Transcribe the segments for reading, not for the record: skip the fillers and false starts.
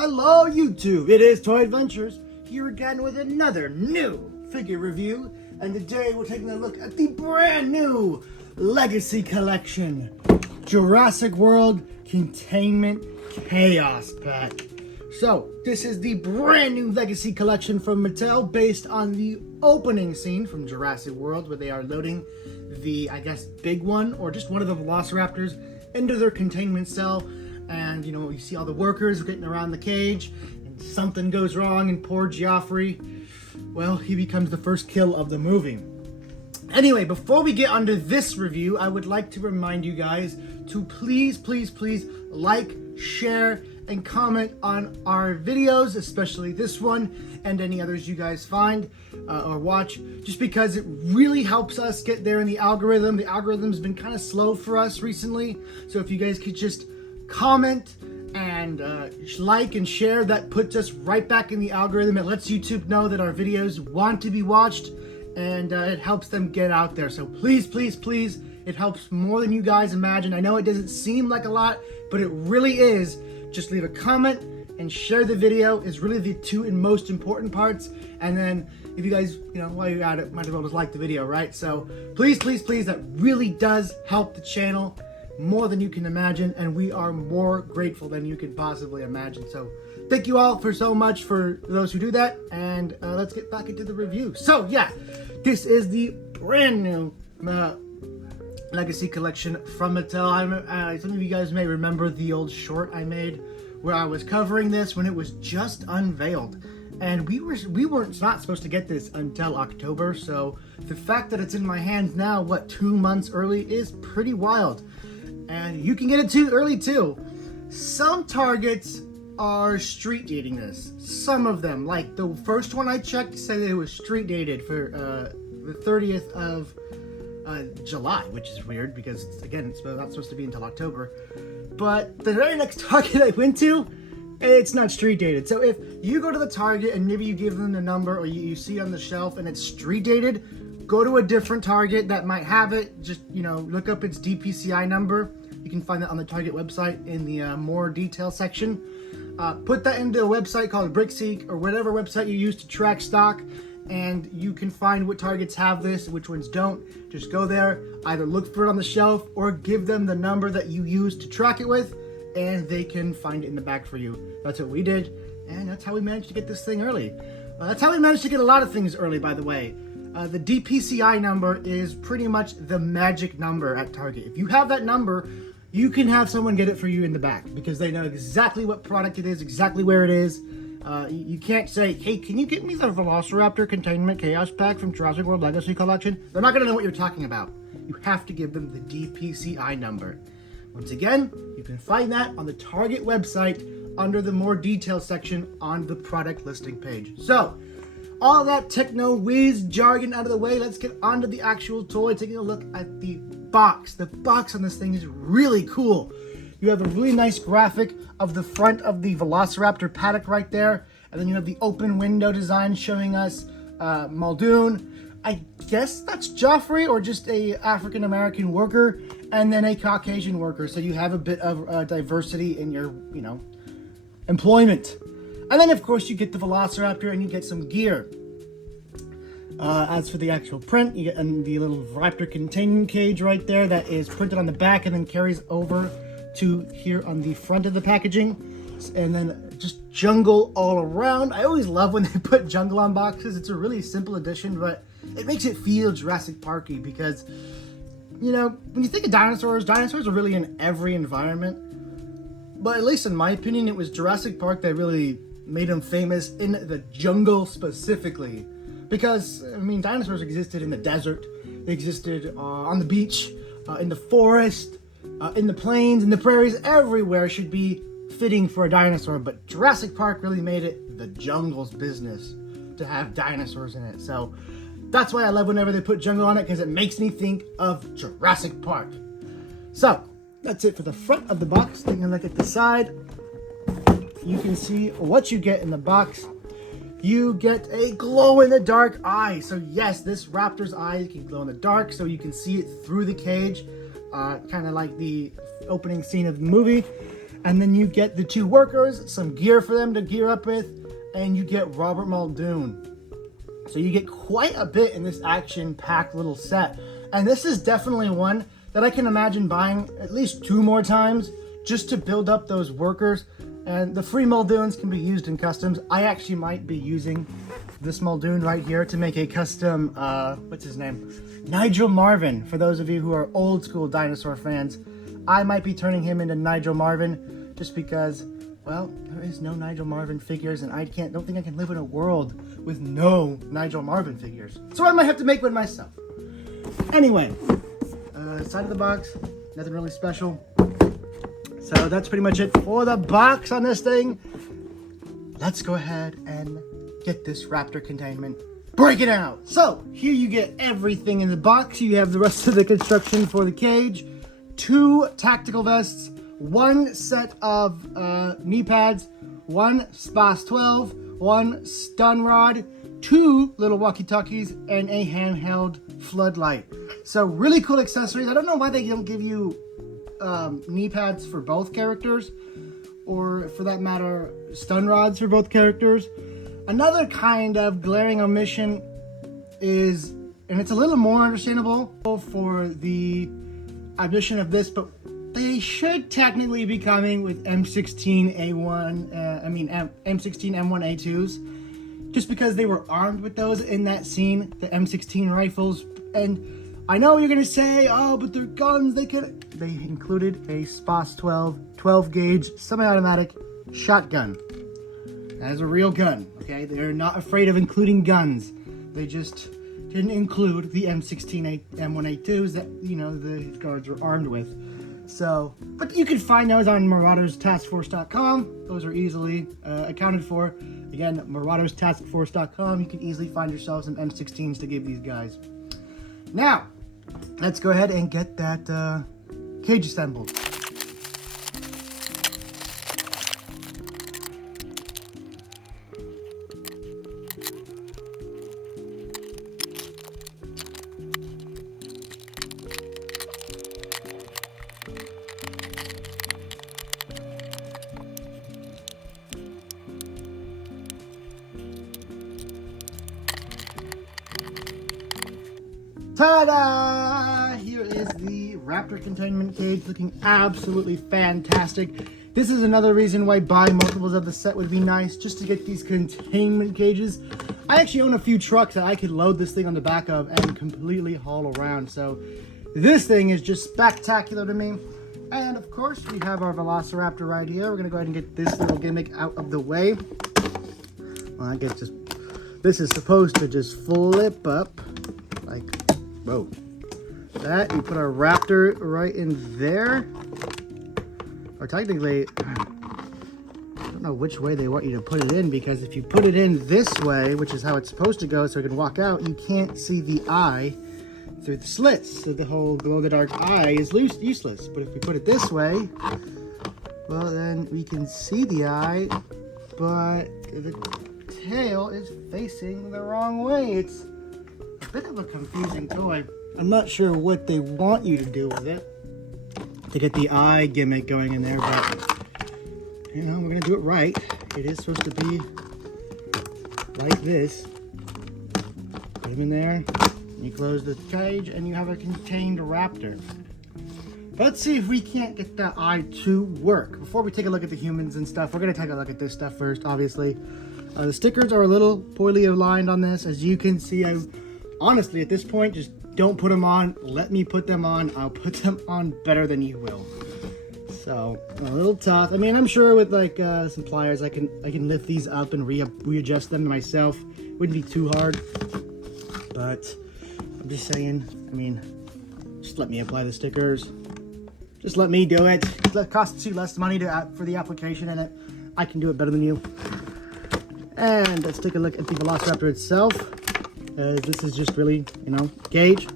Hello YouTube, it is Toy Adventures here again with another new figure review, and today we're taking a look at the brand new Legacy Collection Jurassic World Containment Chaos Pack. So this is the brand new Legacy Collection from Mattel based on the opening scene from Jurassic World where they are loading the, I guess, big one or just one of the Velociraptors into their containment cell. And, you know, you see all the workers getting around the cage, and something goes wrong, and poor Geoffrey, well, he becomes the first kill of the movie. Anyway, before we get onto this review, I would like to remind you guys to please like, share, and comment on our videos, especially this one and any others you guys find or watch, just because it really helps us get there in the algorithm. The algorithm's been kind of slow for us recently, so if you guys could just comment and like and share, that puts us right back in the algorithm. It lets YouTube know that our videos want to be watched, and it helps them get out there. So please, it helps more than you guys imagine. I know it doesn't seem like a lot, but it really is. Just leave a comment and share the video is really the two and most important parts. And then if you guys, you know, while you're at it, might as well just like the video, right? So please, that really does help the channel more than you can imagine, and we are more grateful than you can possibly imagine. So thank you all for so much for those who do that, and let's get back into the review. So yeah, this is the brand new Legacy Collection from Mattel. Some of you guys may remember the old short I made where I was covering this when it was just unveiled, and we weren't not supposed to get this until October. So the fact that it's in my hands now, what, 2 months early, is pretty wild. And you can get it too early too. Some Targets are street dating this. Some of them, like the first one I checked, said that it was street dated for the 30th of July, which is weird because, again, it's not supposed to be until October. But the very next Target I went to, it's not street dated. So if you go to the Target and maybe you give them the number, or you see it on the shelf and it's street dated, go to a different Target that might have it. Just, you know, look up its DPCI number. You can find that on the Target website in the more detail section. Put that into a website called BrickSeek or whatever website you use to track stock, and you can find what Targets have this and which ones don't. Just go there, either look for it on the shelf or give them the number that you use to track it with, and they can find it in the back for you. That's what we did, and that's how we managed to get this thing early. That's how we managed to get a lot of things early, by the way. The DPCI number is pretty much the magic number at Target. If you have that number, you can have someone get it for you in the back because they know exactly what product it is, exactly where it is. You can't say, hey, can you get me the Velociraptor Containment Chaos Pack from Jurassic World Legacy Collection? They're not going to know what you're talking about. You have to give them the DPCI number. Once again, you can find that on the Target website under the more detailed section on the product listing page. So, all that techno whiz jargon out of the way, let's get onto the actual toy, taking a look at the box. The box on this thing is really cool. You have a really nice graphic of the front of the Velociraptor paddock right there, and then you have the open window design showing us Muldoon. I guess that's Geoffrey, or just a African-American worker, and then a Caucasian worker, so you have a bit of diversity in your, you know, employment. And then, of course, you get the Velociraptor and you get some gear. As for the actual print, you get the little Raptor containment cage right there that is printed on the back and then carries over to here on the front of the packaging. And then just jungle all around. I always love when they put jungle on boxes. It's a really simple addition, but it makes it feel Jurassic Parky because, you know, when you think of dinosaurs are really in every environment. But at least in my opinion, it was Jurassic Park that really made them famous in the jungle specifically. Because, I mean, dinosaurs existed in the desert, they existed on the beach, in the forest, in the plains, in the prairies, everywhere should be fitting for a dinosaur. But Jurassic Park really made it the jungle's business to have dinosaurs in it. So that's why I love whenever they put jungle on it, because it makes me think of Jurassic Park. So that's it for the front of the box. Taking a look at the side, you can see what you get in the box. You get a glow-in-the-dark eye. So yes, this raptor's eye can glow in the dark, so you can see it through the cage, kind of like the opening scene of the movie. And then you get the 2 workers, some gear for them to gear up with, and you get Robert Muldoon. So you get quite a bit in this action-packed little set. And this is definitely one that I can imagine buying at least 2 more times just to build up those workers. And the free Muldoons can be used in customs. I actually might be using this Muldoon right here to make a custom, what's his name? Nigel Marvin. For those of you who are old school dinosaur fans, I might be turning him into Nigel Marvin just because, well, there is no Nigel Marvin figures and I don't think I can live in a world with no Nigel Marvin figures. So I might have to make one myself. Anyway, side of the box, nothing really special. So that's pretty much it for the box on this thing. Let's go ahead and get this Raptor containment. Break it out. So here you get everything in the box. You have the rest of the construction for the cage, 2 tactical vests, 1 set of knee pads, 1 Spas 12, 1 stun rod, 2 little walkie-talkies, and a handheld floodlight. So really cool accessories. I don't know why they don't give you knee pads for both characters, or for that matter, stun rods for both characters. Another kind of glaring omission is, and it's a little more understandable for the addition of this, but they should technically be coming with M16A1, M16 M1A2s, just because they were armed with those in that scene, the M16 rifles. And I know you're gonna say, oh, but they're guns, they included a Spas 12 gauge semi-automatic shotgun. That is a real gun, okay? They're not afraid of including guns. They just didn't include the M16 M1A2s that, you know, the guards were armed with. So, but you can find those on MaraudersTaskForce.com. Those are easily accounted for. Again, MaraudersTaskForce.com. You can easily find yourself some M16s to give these guys. Now, let's go ahead and get that cage assembled. Ta-da! Here is the Raptor containment cage, looking absolutely fantastic. This is another reason why buying multiples of the set would be nice, just to get these containment cages. I actually own a few trucks that I could load this thing on the back of and completely haul around, so this thing is just spectacular to me. And of course, we have our Velociraptor right here. We're gonna go ahead and get this little gimmick out of the way. Well, I guess this is supposed to just flip up, like, whoa. That, you put our Raptor right in there. Or technically, I don't know which way they want you to put it in, because if you put it in this way, which is how it's supposed to go so it can walk out, you can't see the eye through the slits. So the whole glow-in-the-dark eye is useless. But if we put it this way, well, then we can see the eye, but the tail is facing the wrong way. It's a bit of a confusing toy. I'm not sure what they want you to do with it to get the eye gimmick going in there, but you know, we're gonna do it right. It is supposed to be like this. Put him in there, you close the cage, and you have a contained Raptor. But let's see if we can't get that eye to work. Before we take a look at the humans and stuff, we're gonna take a look at this stuff first, obviously. The stickers are a little poorly aligned on this. As you can see, honestly, at this point, just don't put them on. Let me put them on. I'll put them on better than you will. So, a little tough. I mean, I'm sure with like some pliers, I can lift these up and readjust them myself. Wouldn't be too hard. But I'm just saying, I mean, just let me apply the stickers. Just let me do it. It costs you less money for the application in it. I can do it better than you. And let's take a look at the Velociraptor itself. This is just really, you know, cage.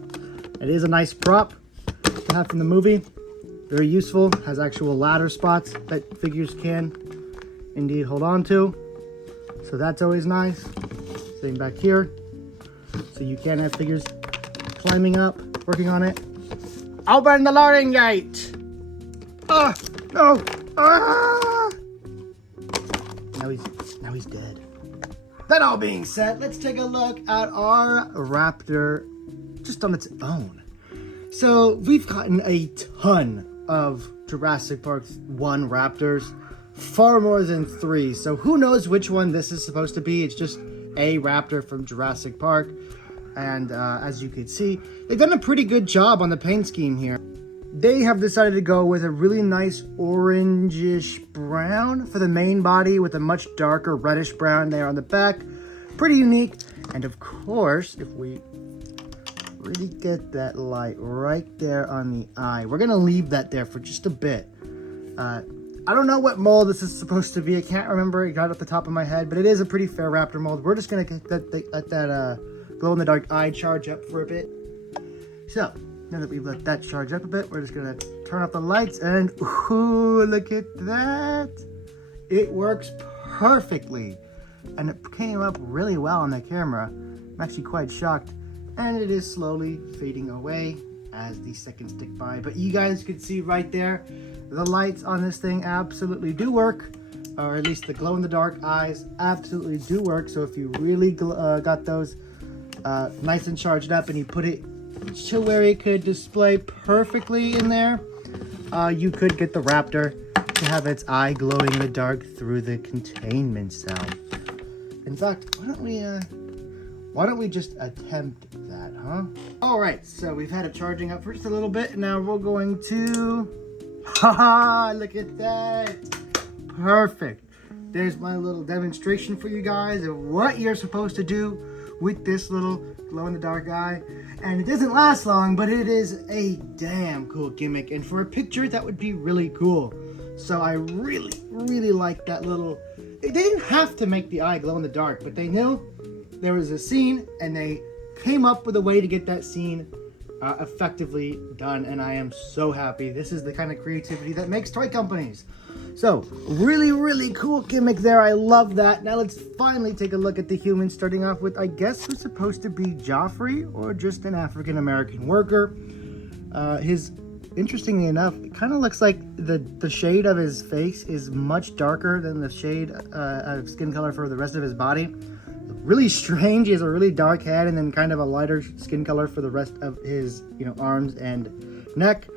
It is a nice prop to have from the movie. Very useful. Has actual ladder spots that figures can indeed hold on to. So that's always nice. Same back here. So you can have figures climbing up, working on it. Open the loading gate! Ah, no. Ah. Now he's dead. That all being said, let's take a look at our raptor just on its own. So we've gotten a ton of Jurassic Park 1 raptors, far more than 3. So who knows which one this is supposed to be. It's just a raptor from Jurassic Park. And as you can see, they've done a pretty good job on the paint scheme here. They have decided to go with a really nice orangish brown for the main body with a much darker reddish brown there on the back. Pretty unique. And of course, if we really get that light right there on the eye, we're going to leave that there for just a bit. I don't know what mold this is supposed to be. I can't remember it got off the top of my head, but it is a pretty fair raptor mold. We're just going to let that glow-in-the-dark eye charge up for a bit. So, now that we've let that charge up a bit, we're just going to turn off the lights and, ooh, look at that. It works perfectly. And it came up really well on the camera. I'm actually quite shocked. And it is slowly fading away as the seconds tick by. But you guys can see right there, the lights on this thing absolutely do work. Or at least the glow-in-the-dark eyes absolutely do work. So if you really got those nice and charged up and you put it to where it could display perfectly in there, you could get the raptor to have its eye glowing in the dark through the containment cell. In fact, why don't we just attempt that, huh? All right, so we've had it charging up for just a little bit, and now we're going to, haha, look at that. Perfect. There's my little demonstration for you guys of what you're supposed to do with this little glow-in-the-dark eye. And it doesn't last long, but it is a damn cool gimmick. And for a picture, that would be really cool. So I really, really like that little... They didn't have to make the eye glow in the dark, but they knew there was a scene, and they came up with a way to get that scene effectively done. And I am so happy. This is the kind of creativity that makes toy companies. So, really, really cool gimmick there. I love that. Now let's finally take a look at the human, starting off with, I guess, who's supposed to be Joffrey, or just an African-American worker. Interestingly enough, it kind of looks like the shade of his face is much darker than the shade of skin color for the rest of his body. Really strange. He has a really dark head and then kind of a lighter skin color for the rest of his, arms and neck.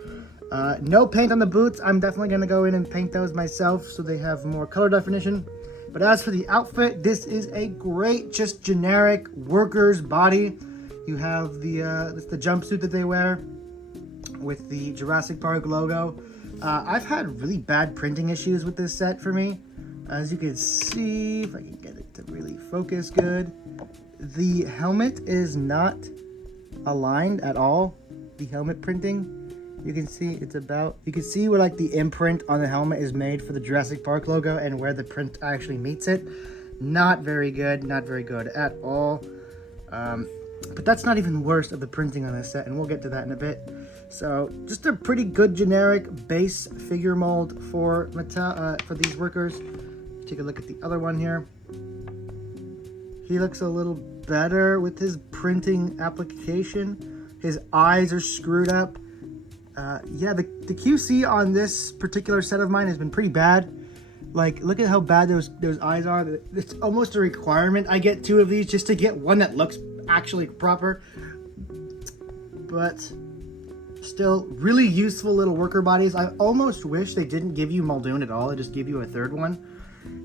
No paint on the boots. I'm definitely going to go in and paint those myself so they have more color definition. But as for the outfit, this is a great, just generic worker's body. You have the jumpsuit that they wear with the Jurassic Park logo. I've had really bad printing issues with this set for me. As you can see, if I can get it to really focus good, the helmet is not aligned at all. The helmet printing. You can see you can see where like the imprint on the helmet is made for the Jurassic Park logo and where the print actually meets it. Not very good at all. But that's not even the worst of the printing on this set, and we'll get to that in a bit. So just a pretty good generic base figure mold for Mattel, for these workers. Take a look at the other one here. He looks a little better with his printing application. His eyes are screwed up. Yeah, the QC on this particular set of mine has been pretty bad. Like, look at how bad those eyes are. It's almost a requirement I get 2 of these just to get one that looks actually proper. But still, really useful little worker bodies. I almost wish they didn't give you Muldoon at all. They just give you a third one.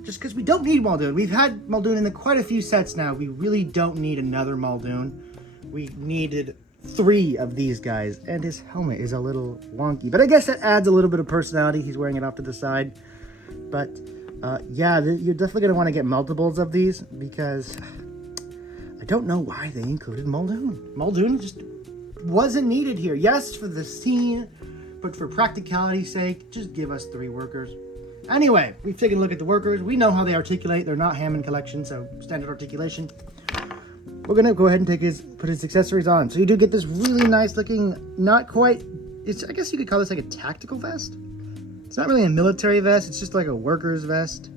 Just because we don't need Muldoon. We've had Muldoon in quite a few sets now. We really don't need another Muldoon. We needed 3 of these guys, and his helmet is a little wonky, but I guess that adds a little bit of personality. He's wearing it off to the side, but yeah, you're definitely going to want to get multiples of these, because I don't know why they included Muldoon. Muldoon just wasn't needed here. Yes, for the scene, but for practicality's sake, just give us 3 workers. Anyway, we've taken a look at the workers. We know how they articulate. They're not Hammond collection, so standard articulation. We're gonna go ahead and put his accessories on. So you do get this really nice looking, not quite, I guess you could call this like a tactical vest. It's not really a military vest, it's just like a worker's vest.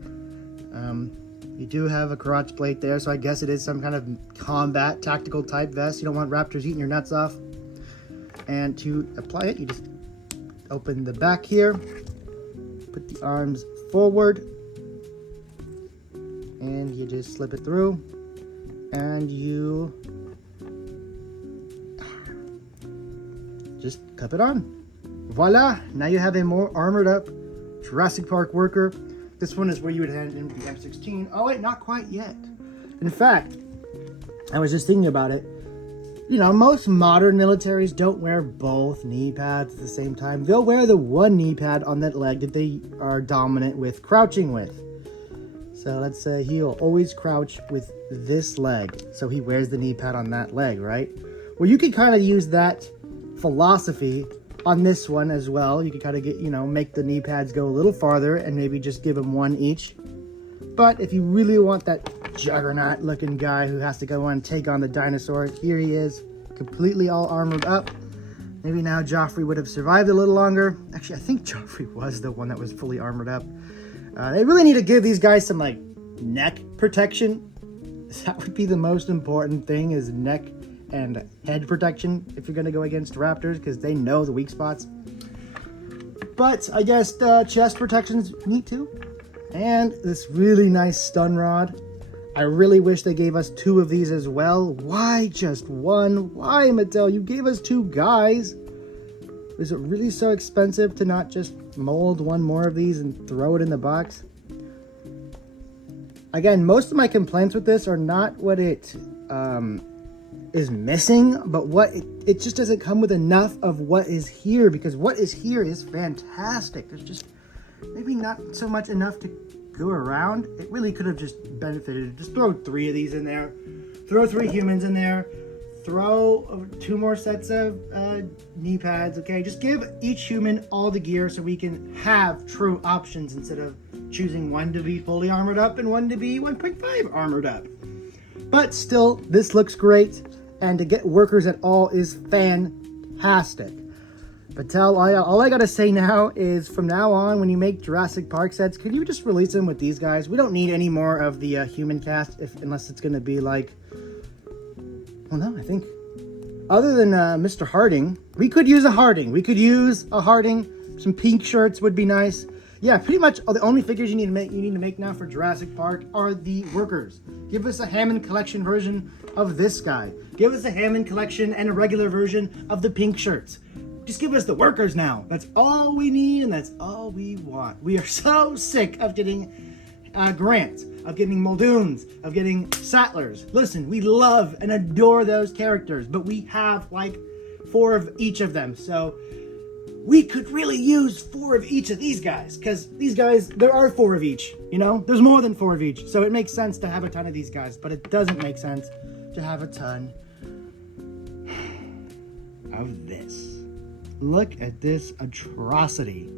You do have a crotch plate there, so I guess it is some kind of combat tactical type vest. You don't want raptors eating your nuts off. And to apply it, you just open the back here, put the arms forward, and you just slip it through, and you just cup it on. Voila! Now you have a more armored up Jurassic Park worker. This one is where you would hand in the M16. Oh wait, not quite yet. In fact, I was just thinking about it. You know, most modern militaries don't wear both knee pads at the same time. They'll wear the one knee pad on that leg that they are dominant with crouching with. So let's say he'll always crouch with this leg. So he wears the knee pad on that leg, right? Well, you could kind of use that philosophy on this one as well. You could kind of get, you know, make the knee pads go a little farther and maybe just give him one each. But if you really want that juggernaut looking guy who has to go on and take on the dinosaur, here he is, completely all armored up. Maybe now Joffrey would have survived a little longer. Actually, I think Joffrey was the one that was fully armored up. They really need to give these guys some like neck protection. That would be the most important thing, is neck and head protection if you're going to go against raptors, because they know the weak spots. But I guess chest protection's neat too. And this really nice stun rod. I really wish they gave us 2 of these as well. Why just 1? Why, Mattel? You gave us 2 guys. Is it really so expensive to not just mold 1 more of these and throw it in the box? Again, most of my complaints with this are not what it is missing, but what it just doesn't come with enough of what is here, because what is here is fantastic. There's just maybe not so much enough to go around. It really could have just benefited. Just throw 3 of these in there. Throw 3 humans in there. Throw 2 more sets of knee pads, okay? Just give each human all the gear so we can have true options instead of choosing one to be fully armored up and one to be 1.5 armored up. But still, this looks great, and to get workers at all is fantastic. But all I gotta say now is, from now on, when you make Jurassic Park sets, could you just release them with these guys? We don't need any more of the human cast, unless it's gonna be like, well, no, I think other than Mr. Harding, we could use a Harding. We could use a Harding. Some pink shirts would be nice. Yeah, pretty much the only figures you need to make now for Jurassic Park are the workers. Give us a Hammond collection version of this guy. Give us a Hammond collection and a regular version of the pink shirts. Just give us the workers now. That's all we need, and that's all we want. We are so sick of getting Grants, of getting Muldoons, of getting Sattlers. Listen, we love and adore those characters, but we have like 4 of each of them. So we could really use 4 of each of these guys, because these guys, there are 4 of each, you know? There's more than 4 of each. So it makes sense to have a ton of these guys, but it doesn't make sense to have a ton of this. Look at this atrocity.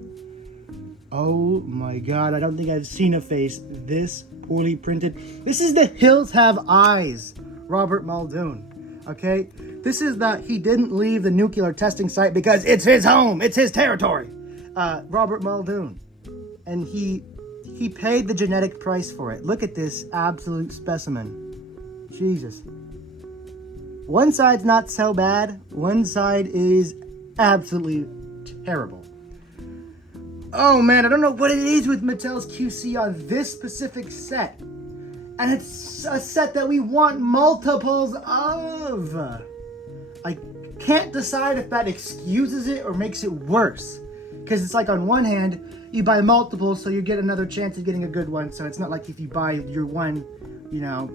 Oh my God, I don't think I've seen a face this poorly printed. This is the Hills Have Eyes, Robert Muldoon, okay? This is that he didn't leave the nuclear testing site because it's his home, it's his territory. Robert Muldoon. And he paid the genetic price for it. Look at this absolute specimen. Jesus. One side's not so bad, one side is absolutely terrible. Oh man, I don't know what it is with Mattel's QC on this specific set. And it's a set that we want multiples of. I can't decide if that excuses it or makes it worse. Because it's like, on one hand, you buy multiples so you get another chance of getting a good one. So it's not like if you buy your one, you know,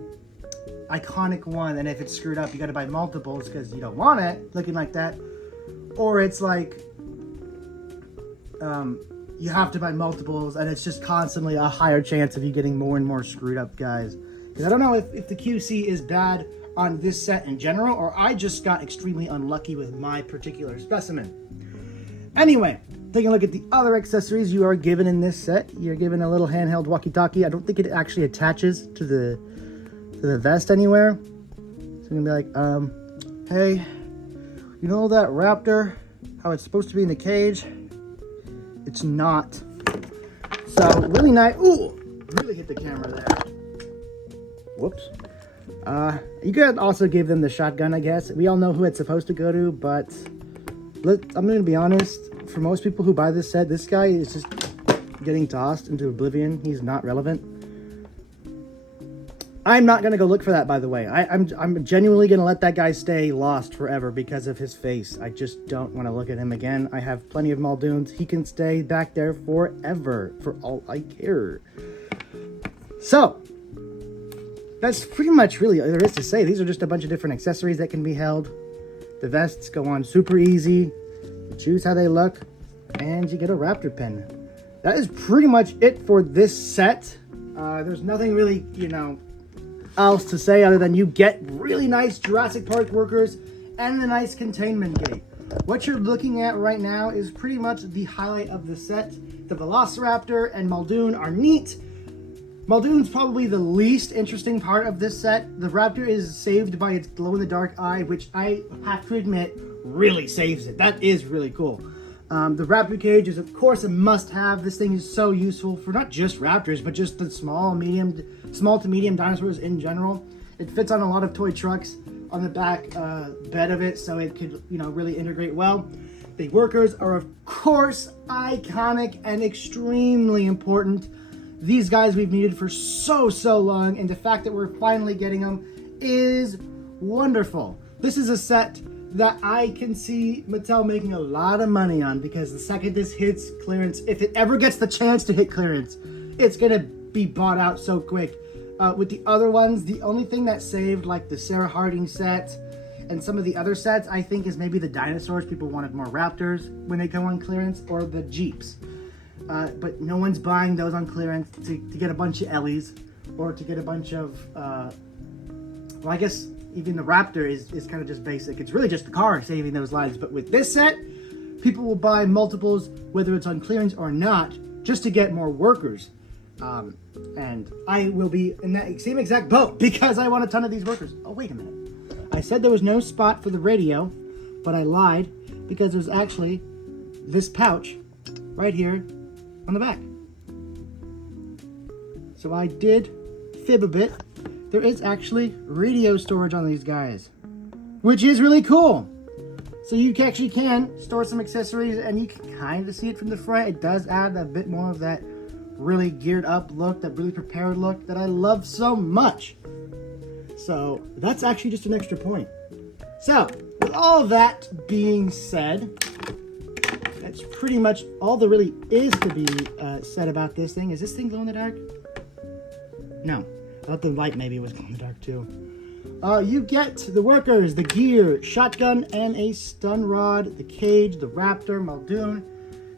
iconic one, and if it's screwed up, you got to buy multiples because you don't want it looking like that. Or it's like, you have to buy multiples, and it's just constantly a higher chance of you getting more and more screwed up guys. Because I don't know if the QC is bad on this set in general, or I just got extremely unlucky with my particular specimen. Anyway, taking a look at the other accessories you are given in this set. You're given a little handheld walkie-talkie. I don't think it actually attaches to the vest anywhere. So I'm gonna be like, hey, you know that raptor, how it's supposed to be in the cage? It's not. So really nice. Ooh, really hit the camera there. Whoops. You could also give them the shotgun, I guess. We all know who it's supposed to go to, but I'm gonna be honest. for most people who buy this set, this guy is just getting tossed into oblivion. He's not relevant. I'm not going to go look for that, by the way. I'm genuinely going to let that guy stay lost forever because of his face. I just don't want to look at him again. I have plenty of Muldoons. He can stay back there forever, for all I care. So, that's pretty much really all there is to say. These are just a bunch of different accessories that can be held. The vests go on super easy. You choose how they look, and you get a raptor pin. That is pretty much it for this set. There's nothing really, else to say other than you get really nice Jurassic Park workers and the nice containment gate. What you're looking at right now is pretty much the highlight of the set. The Velociraptor and Muldoon are neat. Muldoon's probably the least interesting part of this set. The Raptor is saved by its glow-in-the-dark eye, which I have to admit really saves it. That is really cool. The Raptor cage is, of course, a must-have. This thing is so useful for not just raptors, but just the small to medium dinosaurs in general. It fits on a lot of toy trucks on the back bed of it, so it could, really integrate well. The workers are, of course, iconic and extremely important. These guys we've needed for so long, and the fact that we're finally getting them is wonderful. This is a set that I can see Mattel making a lot of money on, because the second this hits clearance, if it ever gets the chance to hit clearance, it's gonna be bought out so quick. With the other ones, the only thing that saved, like the Sarah Harding set and some of the other sets, I think is maybe the dinosaurs. People wanted more raptors when they go on clearance, or the Jeeps. But no one's buying those on clearance to get a bunch of Ellies, or to get a bunch of, well, I guess even the Raptor is kind of just basic. It's really just the car saving those lives. But with this set, people will buy multiples, whether it's on clearance or not, just to get more workers. And I will be in that same exact boat, because I want a ton of these workers. Oh, wait a minute. I said there was no spot for the radio, but I lied, because there's actually this pouch right here on the back. So I did fib a bit. There is actually radio storage on these guys, which is really cool. So you actually can store some accessories, and you can kind of see it from the front. It does add a bit more of that really geared up look, that really prepared look that I love so much. So that's actually just an extra point. So with all that being said, that's pretty much all there really is to be said about this thing. Is this thing glow in the dark? No. I thought the light maybe was glow in the dark too. You get the workers, the gear, shotgun, and a stun rod, the cage, the raptor, Muldoon.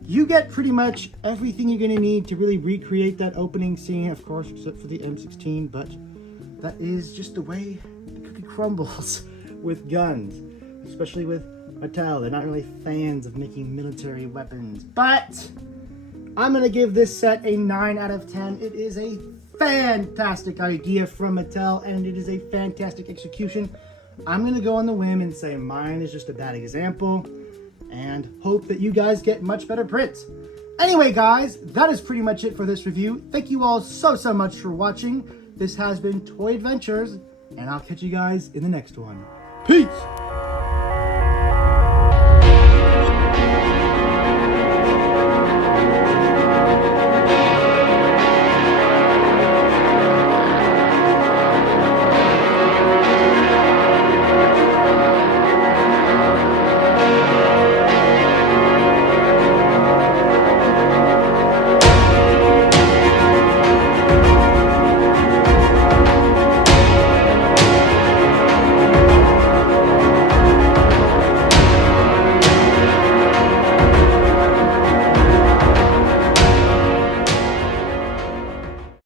You get pretty much everything you're going to need to really recreate that opening scene, of course, except for the M16, but that is just the way the cookie crumbles with guns, especially with Mattel. They're not really fans of making military weapons, but I'm going to give this set a 9 out of 10. It is a fantastic idea from Mattel, and it is a fantastic execution. I'm going to go on the whim and say mine is just a bad example, and hope that you guys get much better prints. Anyway, guys, that is pretty much it for this review. Thank you all so much for watching. This has been Toy Adventures, and I'll catch you guys in the next one. Peace!